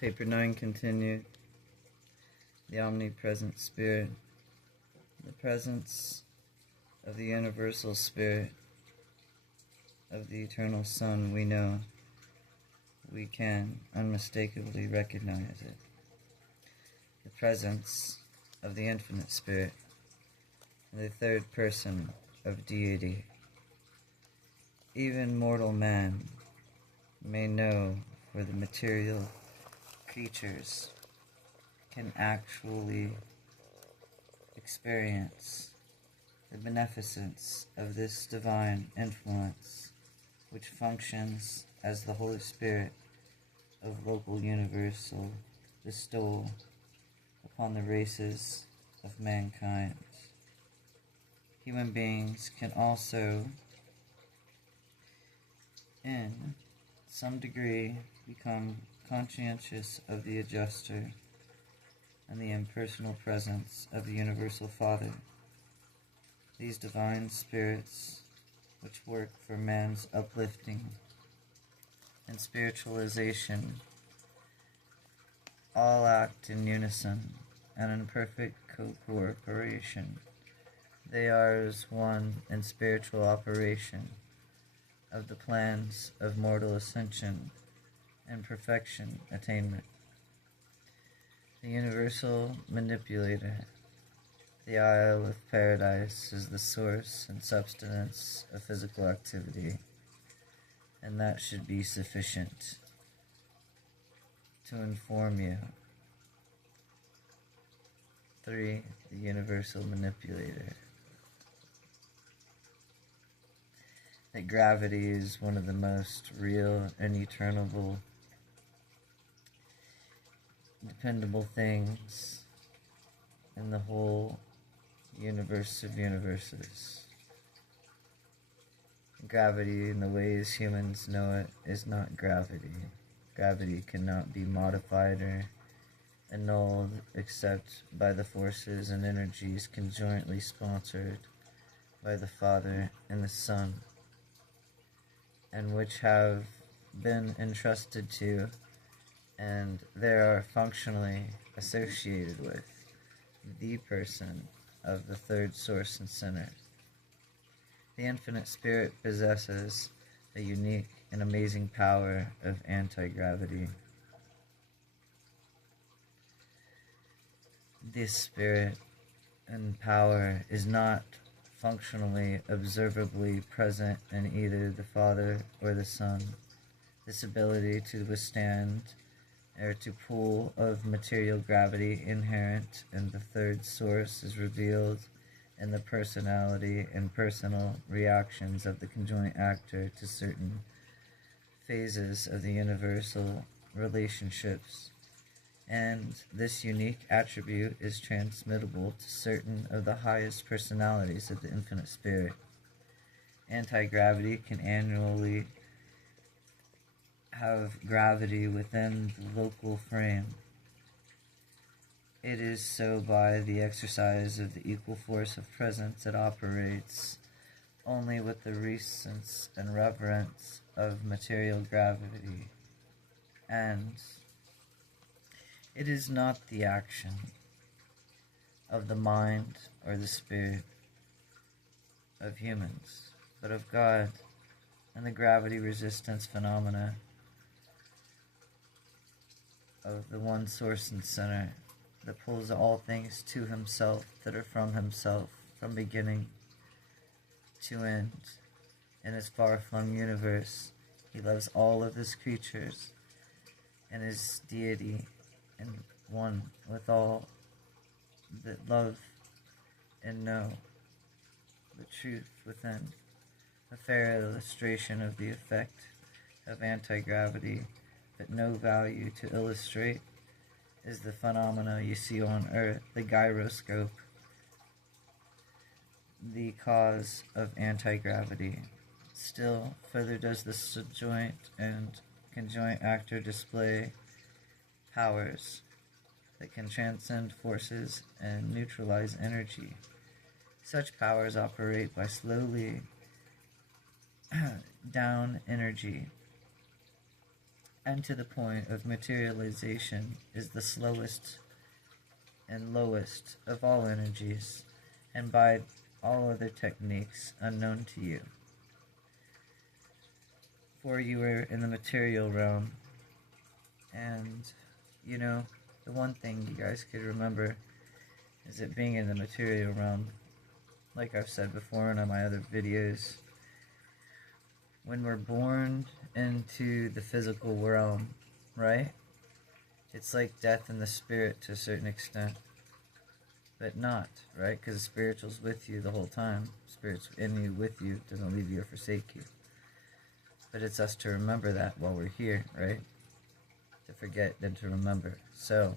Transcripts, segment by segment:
Paper 9 continued. The Omnipresent Spirit. The presence of the Universal Spirit of the Eternal Son we know. We can unmistakably recognize it. The presence of the Infinite Spirit, the third person of deity. Even mortal man may know, for the material creatures can actually experience the beneficence of this divine influence, which functions as the Holy Spirit of local universal bestowal upon the races of mankind. Human beings can also, in some degree, become conscientious of the adjuster and the impersonal presence of the Universal Father. These divine spirits, which work for man's uplifting and spiritualization, all act in unison and in perfect co-cooperation. They are as one in spiritual operation of the plans of mortal ascension and perfection attainment. The universal manipulator, the Isle of Paradise, is the source and substance of physical activity, and that should be sufficient to inform you. 3. The universal manipulator. That gravity is one of the most real and eternal, dependable things in the whole universe of universes. Gravity, in the ways humans know it, is not gravity. Gravity cannot be modified or annulled except by the forces and energies conjointly sponsored by the Father and the Son, and which have been entrusted to and they are functionally associated with the person of the third source and center. The Infinite Spirit possesses a unique and amazing power of anti-gravity. This spirit and power is not functionally observably present in either the Father or the Son. This ability to withstand or to pull of material gravity inherent in the third source is revealed in the personality and personal reactions of the conjoint actor to certain phases of the universal relationships, and this unique attribute is transmittable to certain of the highest personalities of the Infinite Spirit. Anti-gravity can annually have gravity within the local frame. It is so by the exercise of the equal force of presence it operates only with the recence and reverence of material gravity, and it is not the action of the mind or the spirit of humans, but of God, and the gravity resistance phenomena of the one source and center that pulls all things to himself that are from himself, from beginning to end. In his far-flung universe, he loves all of his creatures and his deity, and one with all that love and know the truth within. A fair illustration of the effect of anti-gravity, but no value to illustrate, is the phenomena you see on Earth, the gyroscope, the cause of anti-gravity. Still further does the subjoint and conjoint actor display powers that can transcend forces and neutralize energy. Such powers operate by slowly down energy and to the point of materialization is the slowest and lowest of all energies, and by all other techniques unknown to you. For you are in the material realm, and the one thing you guys could remember is that being in the material realm, like I've said before in my other videos, when we're born into the physical realm, right? It's like death in the spirit to a certain extent, but not, right? Because the spiritual's with you the whole time. Spirit's in you, with you, doesn't leave you or forsake you. But it's us to remember that while we're here, right? To forget than to remember. So,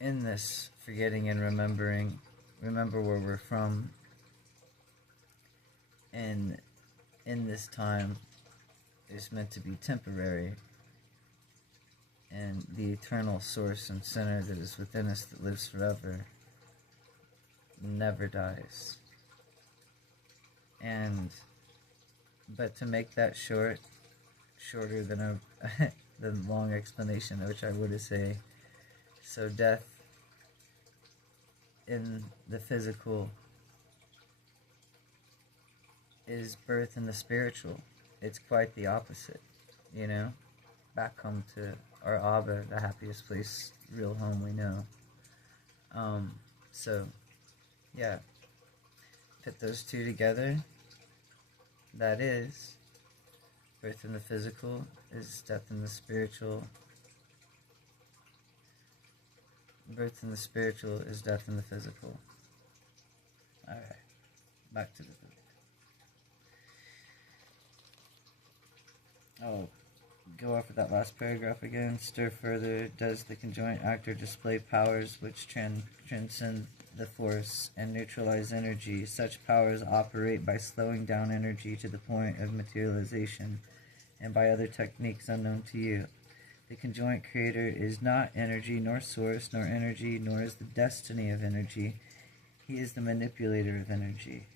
in this forgetting and remembering, remember where we're from. And in this time, it's meant to be temporary. And the eternal source and center that is within us that lives forever never dies. But to make that shorter than a than long explanation, which I would say, so death in the physical is birth in the spiritual. It's quite the opposite, back home to our Abba, the happiest place, real home we know. So yeah, put those two together. That is, birth in the physical is death in the spiritual. Birth in the spiritual is death in the physical. Alright, back to the book. Oh, go off of that last paragraph again. Stir further. Does the conjoint actor display powers which transcend the force and neutralize energy? Such powers operate by slowing down energy to the point of materialization and by other techniques unknown to you. The conjoint creator is not energy, nor source, nor energy, nor is the destiny of energy. He is the manipulator of energy.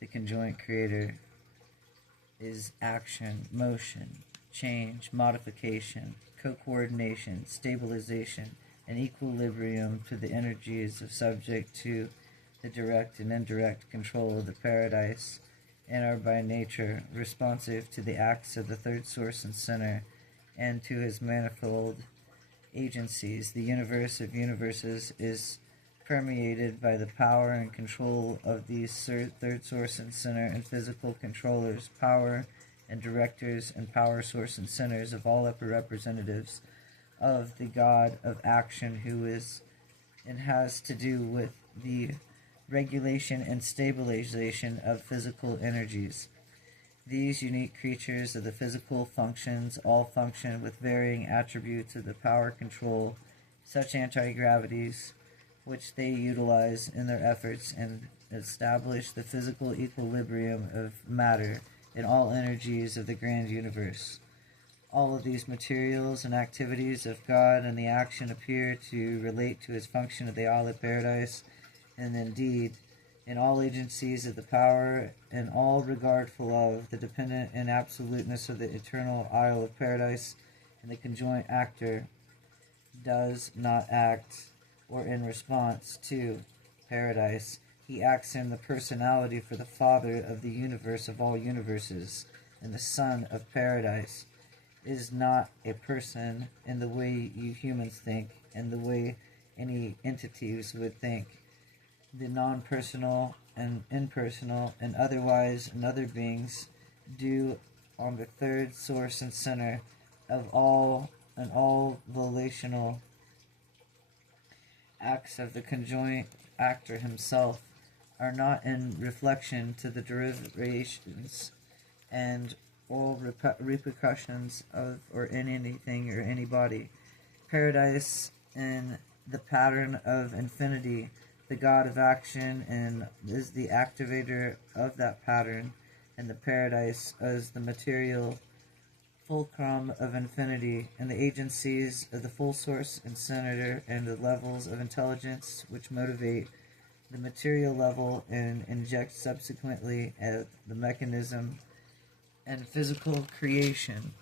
The conjoint creator is action, motion, change, modification, co-coordination, stabilization, and equilibrium to the energies of subject to the direct and indirect control of the paradise, and are by nature responsive to the acts of the third source and center, and to his manifold agencies. The universe of universes is permeated by the power and control of these third source and center and physical controllers, power and directors and power source and centers of all upper representatives of the God of action, who is and has to do with the regulation and stabilization of physical energies. These unique creatures of the physical functions all function with varying attributes of the power control, such anti-gravities, which they utilize in their efforts and establish the physical equilibrium of matter in all energies of the grand universe. All of these materials and activities of God and the action appear to relate to his function of the Isle of Paradise, and indeed, in all agencies of the power and all regardful of the dependent and absoluteness of the eternal Isle of Paradise, and the conjoint actor does not act or in response to paradise. He acts in the personality for the Father of the universe of all universes, and the Son of Paradise is not a person in the way you humans think, and the way any entities would think. The non-personal and impersonal and otherwise and other beings do on the third source and center of all and all volitional acts of the conjoint actor himself are not in reflection to the derivations and all repercussions of or in anything or anybody. Paradise in the pattern of infinity, the God of action, and is the activator of that pattern, and the paradise as the material fulcrum of infinity, and the agencies of the full source and center, and the levels of intelligence which motivate the material level and inject subsequently at the mechanism and physical creation